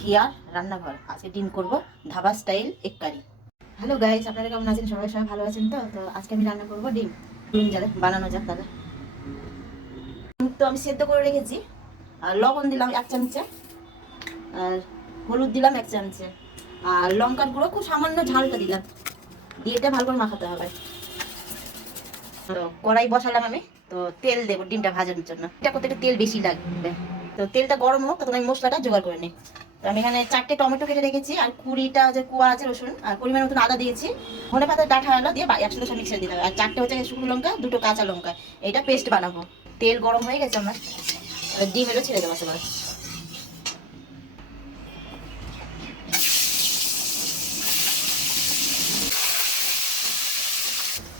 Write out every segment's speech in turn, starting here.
Here রান্নাঘর। আজকে ডিম করব dhaba style egg curry. Hello guys, আপনারা কেমন আছেন? সবাই সবাই ভালো আছেন তো? তো আজকে আমি রান্না করব ডিম। ডিম যাবে বানানো যাক তাহলে। তো আমি সেদ্ধ করে রেখেছি, আর লবণ দিলাম 1 চামচে, আর হলুদ দিলাম 1 চামচে, আর লঙ্কার গুঁড়ো খুব সামান্য ঝালটা দিলাম। দিয়ে এটা ভালো করে মাখাতে হবে। তো কড়াই বসালাম আমি। তো তেল দেবো ডিমটা ভাজার জন্য। এটা করতে একটু তেল বেশি লাগবে। তো তেলটা গরম হোক, তখন আমি মশলাটা জোগাড় করে নিই। তো আমি এখানে 4টে টমেটো কেটে রেখেছি, আর 20টা যে কুয়া আছে রসুন, আর পরিমাণ মতন আদা দিয়েছি। ধনে পাতার ডাঁটা আলা দিয়ে একসাথে সব মিক্সার দিতে হবে। আর 4টে হচ্ছে শুকনো লঙ্কা, 2টো কাঁচা লঙ্কা। এটা পেস্ট বানাবো। তেল গরম হয়ে গেছে আমার, ডিম এলো ছেড়ে দেবো সবার।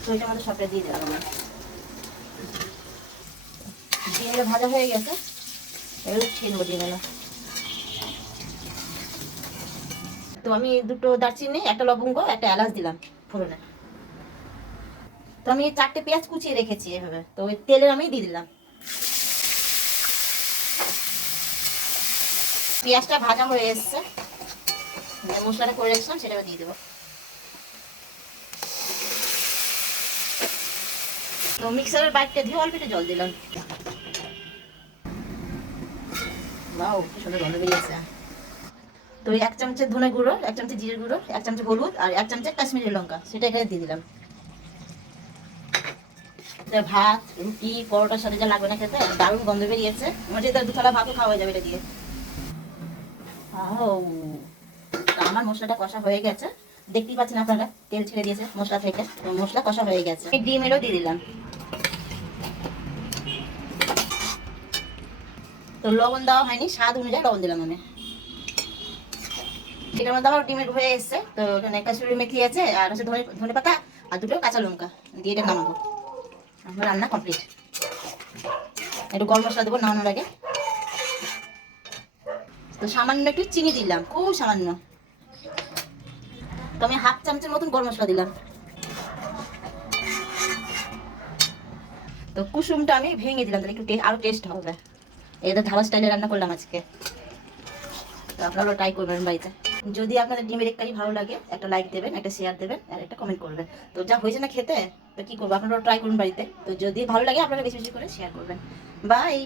তো এটা আমাদের সবটা দিয়ে দিলাম আমার। ডিমগুলো ভাজা হয়ে গেছে, এগুলো ছেড়ে দেবো ডিমগুলো। তো আমি 2টো দারচিনি, 1টা লবঙ্গ, 1টা এলাচ দিলাম ফোড়নে। তো আমি 4টে পেঁয়াজ কুচিয়ে রেখেছি এভাবে, তো ওই তেলের আমি দিয়ে দিলাম। পেঁয়াজটা ভাজা হয়ে এসছে, মশলাটা করে রেখেছিলাম সেটা দিয়ে দেবো। তো মিক্সারের বাইকটা দিয়ে অল্প একটু জল দিলাম। বাও, কি সুন্দর গন্ধ বেরিয়েছে। তো 1 চামচে ধনে গুঁড়ো, 1 চামচে জিরে গুঁড়ো, 1 চামচে হলুদ, আর 1 চামচে কাশ্মীরি লঙ্কা, সেটা এখানে দিয়ে দিলাম। ভাত, রুটি, পরোটার সাথে যা লাগবে না খেতে, দারুণ গন্ধ বেরিয়েছে। আমার যেটা 2 থালা ভাতও খাওয়া যাবে এটা দিয়ে। আমার মশলাটা কষা হয়ে গেছে, দেখতেই পাচ্ছেন আপনারা, তেল ছেড়ে দিয়েছে মশলা থেকে। তো মশলা কষা হয়ে গেছে, ডিম এলো দিয়ে দিলাম। তো লবণ দেওয়া হয়নি, স্বাদ অনুযায়ী লবণ দিলাম আমি। এটার মধ্যে আমার ডিমের হয়ে এসছে। তো এখানে কাসুরি মেথি আছে, আর হচ্ছে ধনে ধনে পাতা, আর 2টো কাঁচা লঙ্কা দিয়ে এটা নামাবো। আমার রান্না কমপ্লিট। একটু গরম মশলা দেবো নামানোর আগে। তো সামান্য একটু চিনি দিলাম, খুব সামান্য। তো আমি 1/2 চামচের মতন গরম মশলা দিলাম। তো কুসুমটা আমি ভেঙে দিলাম, তাহলে একটু আরো টেস্ট হবে। এটা ধাবা স্টাইলে রান্না করলাম আজকে। তো আপনারাও ট্রাই করবেন বাড়িতে। যদি আপনাদের ডিমের এক কারি ভালো লাগে, একটা লাইক দেবেন, একটা শেয়ার দেবেন, আর একটা কমেন্ট করবেন। তো যা হয়েছে না খেতে, তো কি করবো, আপনারাও ট্রাই করুন বাড়িতে। তো যদি ভালো লাগে আপনারা বেশি বেশি করে শেয়ার করবেন। বাই।